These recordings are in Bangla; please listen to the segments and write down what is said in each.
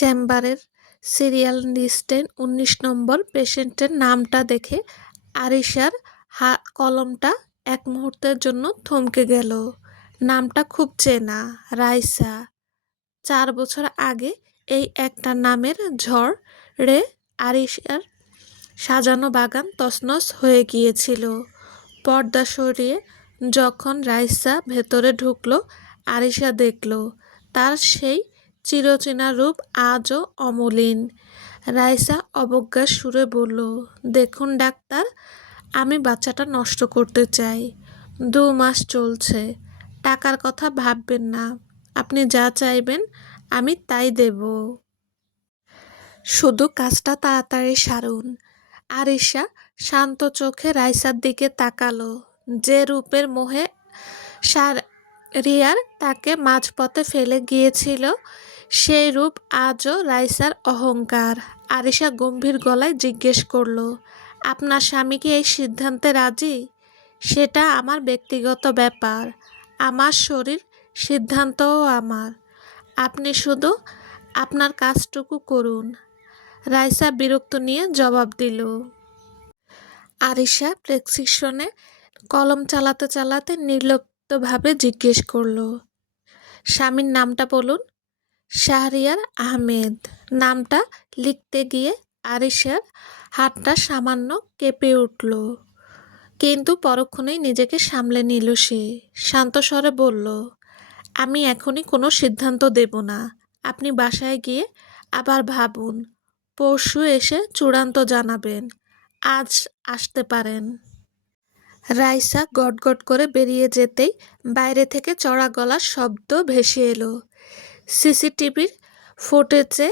চেম্বারের সিরিয়াল লিস্টে ১৯ নম্বর পেশেন্টের নামটা দেখে আরিশার কলমটা এক মুহূর্তের জন্য থমকে গেল। নামটা খুব চেনা, রাইসা। ৪ বছর আগে এই একটা নামের ঝড়ে আরিশার সাজানো বাগান তছনছ হয়ে গিয়েছিল। পর্দা সরিয়ে যখন রাইসা ভেতরে ঢুকল, আরিশা দেখল তার সেই চিরচেনা রূপ আজও অমলিন। রাইসা অবজ্ঞার সুরে বলল, দেখুন ডাক্তার, আমি বাচ্চাটা নষ্ট করতে চাই। ২ মাস চলছে। টাকার কথা ভাববেন না, আপনি যা চাইবেন আমি তাই দেব। শুধু কাজটা তাড়াতাড়ি সারুন। আরিশা শান্ত চোখে রাইসার দিকে তাকালো। যে রূপের মোহে শাহরিয়ার তাকে মাঝপথে ফেলে গিয়েছিল, সেই রূপ আজও রাইসার অহংকার। আরিশা গম্ভীর গলায় জিজ্ঞেস করল, আপনার স্বামী কি এই সিদ্ধান্তে রাজি? সেটা আমার ব্যক্তিগত ব্যাপার, আমার শরীর, সিদ্ধান্তও আমার। আপনি শুধু আপনার কাজটুকু করুন। রাইসা বিরক্ত নিয়ে জবাব দিল। আরিশা প্রেসক্রিপশনে কলম চালাতে চালাতে নির্লিপ্তভাবে জিজ্ঞেস করল, স্বামীর নামটা বলুন। শাহরিয়ার আহমেদ। নামটা লিখতে গিয়ে আরিশার হাতটা সামান্য কেঁপে উঠল, কিন্তু পরক্ষণেই নিজেকে সামলে নিল। সে শান্ত স্বরে বলল, আমি এখনই কোনো সিদ্ধান্ত দেব না। আপনি বাসায় গিয়ে আবার ভাবুন, পরশু এসে চূড়ান্ত জানাবেন। আজ আসতে পারেন। রাইসা গটগট করে বেরিয়ে যেতেই বাইরে থেকে চড়া গলার শব্দ ভেসে এলো। সিসিটিভির ফুটেজে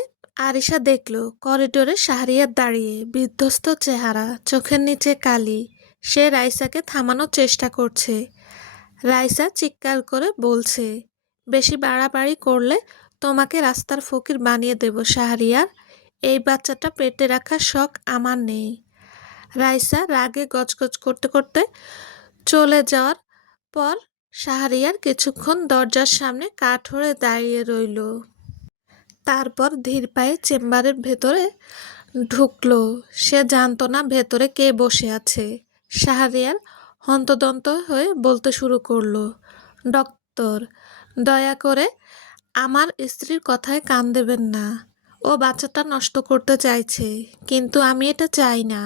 আরিশা দেখল করিডোরে শাহরিয়ার দাঁড়িয়ে, বিধ্বস্ত চেহারা, চোখের নিচে কালি। সে রাইসাকে থামানোর চেষ্টা করছে। রাইসা চিৎকার করে বলছে, বেশি বাড়াবাড়ি করলে তোমাকে রাস্তার ফকির বানিয়ে দেব শাহরিয়ার। এই বাচ্চাটা পেটে রাখার শখ আমার নেই। রাইসা রাগে গজগজ করতে করতে চলে যাওয়ার পর শাহরিয়ার কিছুক্ষণ দরজার সামনে কাঠড়ে দাঁড়িয়ে রইল। তারপর ধীর পায়ে চেম্বারের ভেতরে ঢুকল। সে জানত না ভেতরে কে বসে আছে। শাহরিয়ার হন্তদন্ত হয়ে বলতে শুরু করল, ডক্টর, দয়া করে আমার স্ত্রীর কথায় কান দেবেন না। ও বাচ্চাটা নষ্ট করতে চাইছে, কিন্তু আমি এটা চাই না।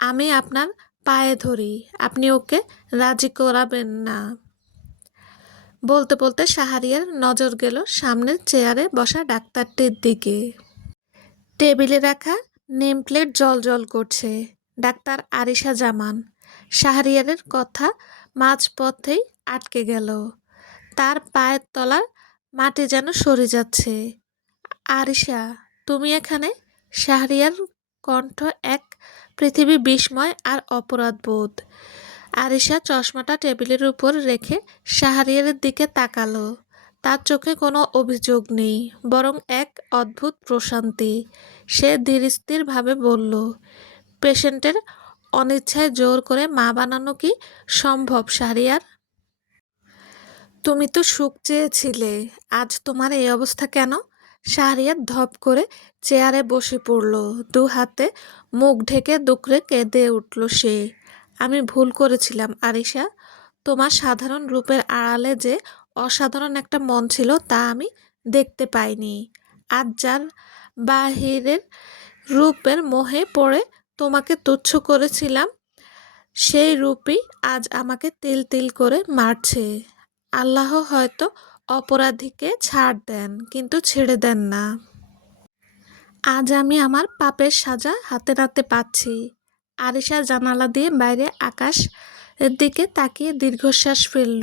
আমি আপনার পায়ে ধরি, আপনি ওকে রাজি করাবেন না। বলতে বলতে শাহরিয়ার নজর গেল সামনের চেয়ারে বসা ডাক্তারটির দিকে। টেবিলে রাখা নেমপ্লেট জ্বলজ্বল করছে, ডাক্তার আরিশা জামান। শাহরিয়ারের কথা মাঝপথেই আটকে গেল। তার পায়ের তলার মাটি যেন সরে যাচ্ছে। আরিশা, তুমি এখানে? শাহরিয়ার কণ্ঠ এক পৃথিবী বিস্ময় আর অপরাধবোধ। আরিশা চশমাটা টেবিলের উপর রেখে শাহরিয়ারের দিকে তাকালো। তার চোখে কোনো অভিযোগ নেই, বরং এক অদ্ভুত প্রশান্তি। সে ধীরস্থিরভাবে বলল, পেশেন্টের অনিচ্ছায় জোর করে মা বানানো কি সম্ভব শাহরিয়ার? তুমি তো সুখ চেয়েছিলে, আজ তোমার এই অবস্থা কেন? শাহরিয়ার ধপ করে চেয়ারে বসে পড়ল। ২ হাতে মুখ ঢেকে দুকড়ে কেঁদে উঠল সে। আমি ভুল করেছিলাম আরিশা। তোমার সাধারণ রূপের আড়ালে যে অসাধারণ একটা মন ছিল তা আমি দেখতে পাইনি। আজ যার বাহিরের রূপের মোহে পড়ে তোমাকে তুচ্ছ করেছিলাম, সেই রূপই আজ আমাকে তিল তিল করে মারছে। আল্লাহ হয়তো অপরাধীকে ছাড় দেন, কিন্তু ছেড়ে দেন না। আজ আমি আমার পাপের সাজা হাতে নাতে পাচ্ছি। আরিশা জানালা দিয়ে বাইরে আকাশের দিকে তাকিয়ে দীর্ঘশ্বাস ফেলল।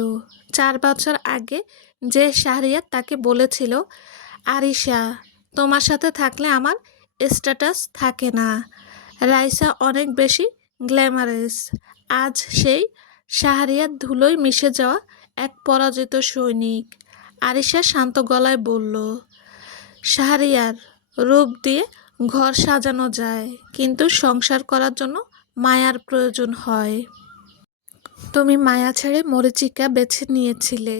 ৪ বছর আগে যে শাহরিয়ার তাকে বলেছিল, আরিশা, তোমার সাথে থাকলে আমার স্ট্যাটাস থাকে না, রাইসা অনেক বেশি গ্ল্যামারাস, আজ সেই শাহরিয়ার ধুলোয় মিশে যাওয়া এক পরাজিত সৈনিক। আরিশা শান্ত গলায় বলল, শাহরিয়ার, রূপ দিয়ে ঘর সাজানো যায়, কিন্তু সংসার করার জন্য মায়ার প্রয়োজন হয়। তুমি মায়া ছেড়ে মরীচিকা বেছে নিয়েছিলে।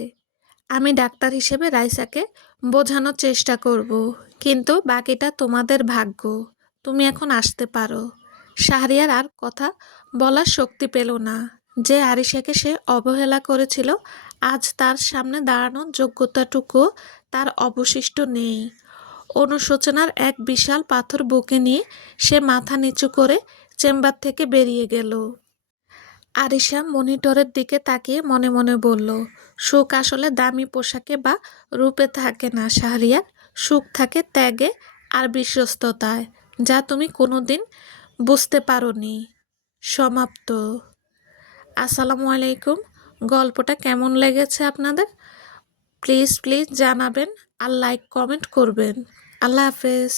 আমি ডাক্তার হিসেবে রাইসাকে বোঝানোর চেষ্টা করব, কিন্তু বাকিটা তোমাদের ভাগ্য। তুমি এখন আসতে পারো। শাহরিয়ার আর কথা বলার শক্তি পেল না। যে আরিশাকে সে অবহেলা করেছিল, আজ তার সামনে দাঁড়ানোর যোগ্যতাটুকু তার অবশিষ্ট নেই। অনুশোচনার এক বিশাল পাথর বুকে নিয়ে সে মাথা নিচু করে চেম্বার থেকে বেরিয়ে গেল। আরিশা মনিটরের দিকে তাকিয়ে মনে মনে বলল, সুখ আসলে দামি পোশাকে বা রূপে থাকে না শাহরিয়ার। সুখ থাকে ত্যাগে আর বিশ্বস্ততায়, যা তুমি কোনোদিন বুঝতে পারোনি। সমাপ্ত। আসসালামু আলাইকুম। গল্পটা কেমন লেগেছে আপনাদের? প্লিজ প্লিজ জানাবেন আর লাইক কমেন্ট করবেন। আল্লাহ হাফেজ।